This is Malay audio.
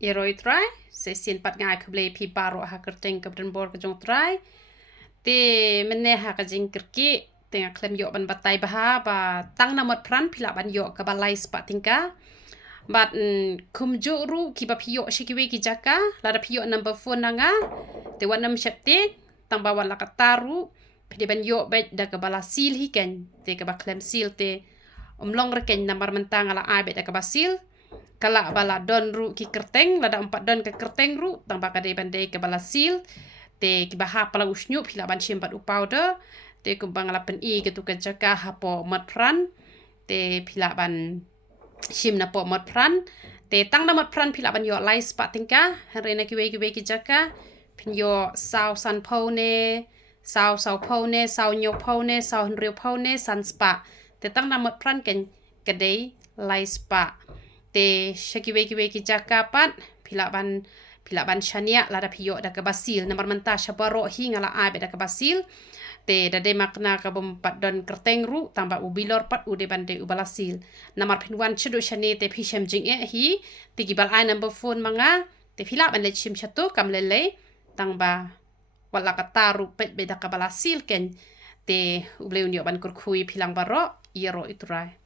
Iroi try se sin pat ngai kble pi baro ha kerteng ke bor ke jong try te mene ha ka jing kerki te klem yo ban batai bah ba tang na Motphran pila ban yo ka balai spa tingka bat kum jo ru ki ba pio shikiwe ki jaka la da pio number phone nanga te wanam shapte tang ba wala ka taru pede ban yo bet da ka bala sil hi ken te ka ba klem sil te long reken nambar mentang ala ai bet da ka basil kala bala don ru ki kerteng lada 4 don ke kerteng ru tang ba kade bandai ke bala sil te ki baha pala usnyu pila ban shim pat powder te kumbang la pen i ke tu ke jaka hapo Motphran te pila ban shim na po Motphran te Tang Na Motphran pila ban yo lai spa tingka rena ki we ki jaka pin yo sao san po ne sao po ne sao nyo po ne sao nrio po ne san spa te Tang Na Motphran ken kedai lai spa te shakiwe ki jaka pat pila ban shania la da pio da ka basil namar menta shabaro hi ngala abe da ka basil te da de makna ka bom pat don kerteng ru tamba ubilor pat ude bande ubalasil namar pinwan chedo shane te pishem jing hi te gibal ai number phone manga te pila ban le chim chatu kam lele tangba wala ka taru pet be da ka balasil ken te uble unyo ban kurkhui pilang baro iro iturai